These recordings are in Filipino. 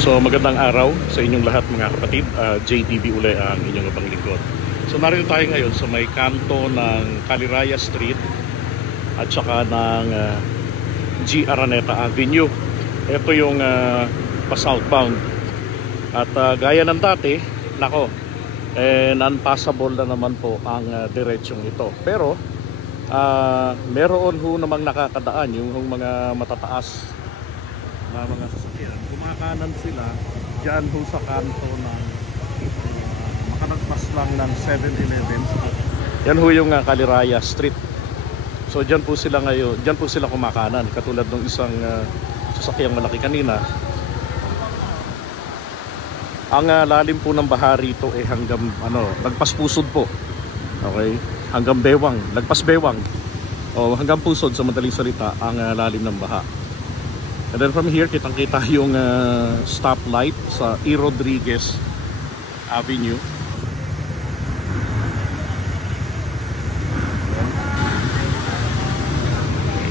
So magandang araw sa inyong lahat mga kapatid. JTV uli ang inyong paglingkod. So narito tayo ngayon sa may kanto ng Caliraya Street at saka ng G. Araneta Avenue. Ito yung pa-southbound. At gaya ng dati, nako, non-passable na naman po ang diretsyon ito. Pero meron ho namang nakakadaan yung mga matataas na mga sasakyan. Kumakanan sila dyan ho sa kanto ng makalagpas lang ng 7-Eleven. Yan ho yung Caliraya Street. So dyan po sila ngayon, dyan po sila kumakanan. Katulad ng isang sasakyang malaki kanina. Ang lalim po ng baha rito hanggang nagpaspusod po. Okay? Hanggang bewang, lagpas bewang. O hanggang pusod sa madaling salita ang lalim ng baha. And then from here, kitang-kita yung stoplight sa E. Rodriguez Avenue.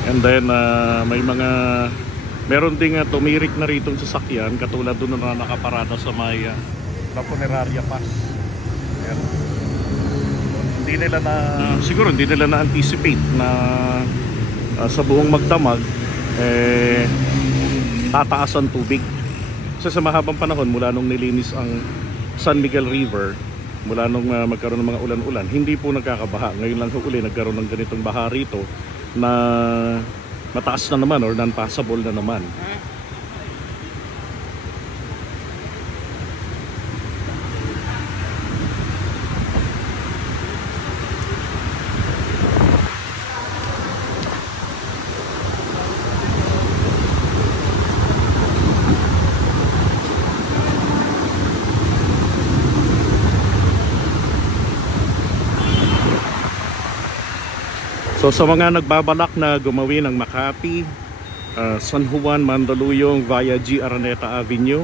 And then meron ding tumirik na ritong sasakyan katulad doon na nakaparada sa may La Funeraria Pass. Ayan. Siguro hindi nila na-anticipate na sa buong magdamag tataas ang tubig. Kasi sa mahabang panahon mula nung nilinis ang San Miguel River, mula nung magkaroon ng mga ulan-ulan, hindi po nagkakabaha. Ngayon lang uli nagkaroon ng ganitong baha rito na mataas na naman or non-passable na naman. So sa mga nagbabalak na gumawi ng Makati, San Juan, Mandaluyong via G. Araneta Avenue,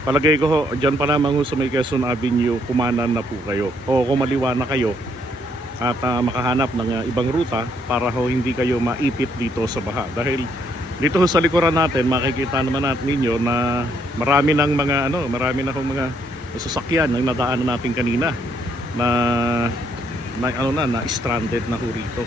palagay ko ho, dyan pa lamang sa may Quezon Avenue, kumanan na po kayo o kumaliwa na kayo at makahanap ng ibang ruta para ho hindi kayo maipit dito sa baha. Dahil dito ho sa likuran natin, makikita naman natin ninyo na marami ng mga sasakyan ang nadaanan natin kanina na stranded na ho rito.